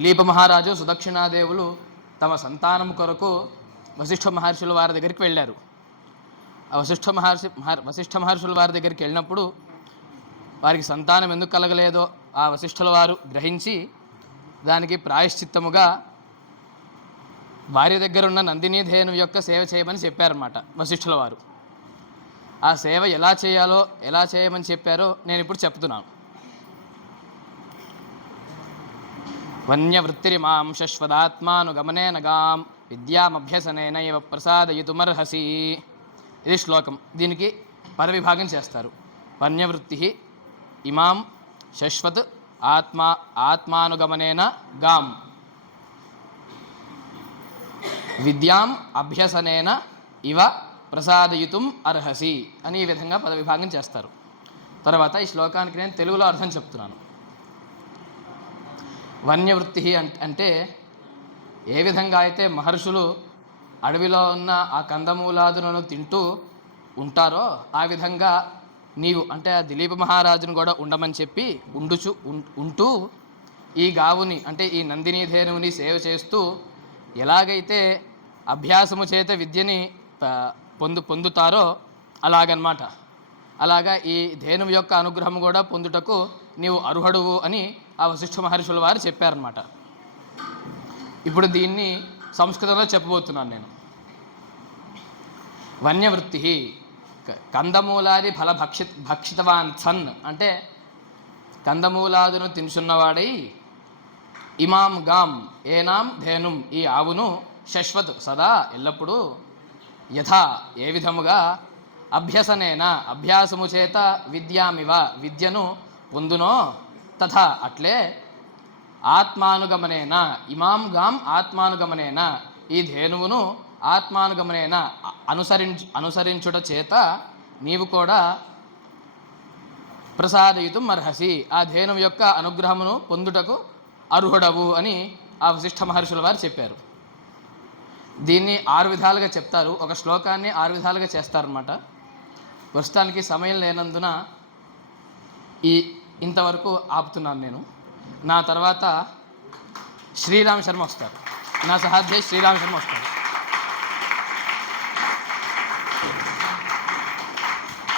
దిలీప మహారాజు సుదక్షిణాదేవులు తమ సంతానం కొరకు వశిష్ఠ మహర్షుల వారి దగ్గరికి వెళ్ళారు. ఆ వశిష్ఠ మహర్షుల వారి దగ్గరికి వెళ్ళినప్పుడు వారికి సంతానం ఎందుకు కలగలేదో ఆ వశిష్ఠుల వారు గ్రహించి దానికి ప్రాయశ్చిత్తముగా వారి దగ్గర ఉన్న నందినీ ధేను యొక్క సేవ చేయమని చెప్పారన్నమాట వశిష్ఠుల వారు. ఆ సేవ ఎలా చేయాలో ఎలా చేయమని చెప్పారో నేను ఇప్పుడు చెప్తున్నాను. వన్యవృత్తిరిమాం శశ్వదాత్మానుగమనేన గాం విద్యామభ్యసనేన ఇవ ప్రసాదయితుమర్హసి. ఇది శ్లోకం. దీనికి పదవిభాగం చేస్తారు. వన్యవృత్తి ఇమాం శశ్వత్ ఆత్మానుగమనేన గాం విద్యాం అభ్యసనేన ఇవ ప్రసాదయితుం అర్హసి అని ఈ విధంగా పదవిభాగం చేస్తారు. తర్వాత ఈ శ్లోకానికి నేను తెలుగులో అర్థం చెప్తున్నాను. వన్యవృత్తి అంటే ఏ విధంగా అయితే మహర్షులు అడవిలో ఉన్న ఆ కందమూలాదులను తింటూ ఉంటారో ఆ విధంగా నీవు అంటే ఆ దిలీప మహారాజును కూడా ఉండమని చెప్పి ఉంటూ ఈ గావుని అంటే ఈ నందినీ ధేనువుని సేవ చేస్తూ ఎలాగైతే అభ్యాసము చేత విద్యని పొందుతారో అలాగనమాట. అలాగా ఈ ధేనువు యొక్క అనుగ్రహం కూడా పొందుటకు నీవు అర్హుడువు అని ఆ వశిష్ఠ మహర్షుల వారు చెప్పారన్నమాట. ఇప్పుడు దీన్ని సంస్కృతంలో చెప్పబోతున్నాను నేను. వన్యవృత్తి కందమూలాది భక్షితవాన్ సన్ అంటే కందమూలాదును తినుచున్నవాడై ఇమాం గాం ఏనాం ధేనుం ఈ ఆవును శశ్వత్ సదా ఎల్లప్పుడూ యథా ఏ విధముగా అభ్యసనేన అభ్యాసము చేత విద్యామివ విద్యను పొందునో తథా అట్లే ఆత్మానుగమనేన ఇమాం గాం ఆత్మానుగమనేన ఈ ధేనువును ఆత్మానుగమనేన అనుసరించుట చేత నీవు కూడా ప్రసాదయితుం అర్హసి ఆ ధేనువు యొక్క అనుగ్రహమును పొందుటకు అర్హుడవు అని ఆ వశిష్ఠ మహర్షుల వారు చెప్పారు. దీన్ని 6 విధాలుగా చెప్తారు. ఒక శ్లోకాన్ని 6 విధాలుగా చేస్తారన్నమాట. ప్రస్తుతానికి సమయం లేనందున ఇంతవరకు ఆపుతున్నాను నేను. నా తర్వాత శ్రీరామ్ శర్మ వస్తారు. నా సహాధ్యాయి శ్రీరామ్ శర్మ వస్తారు.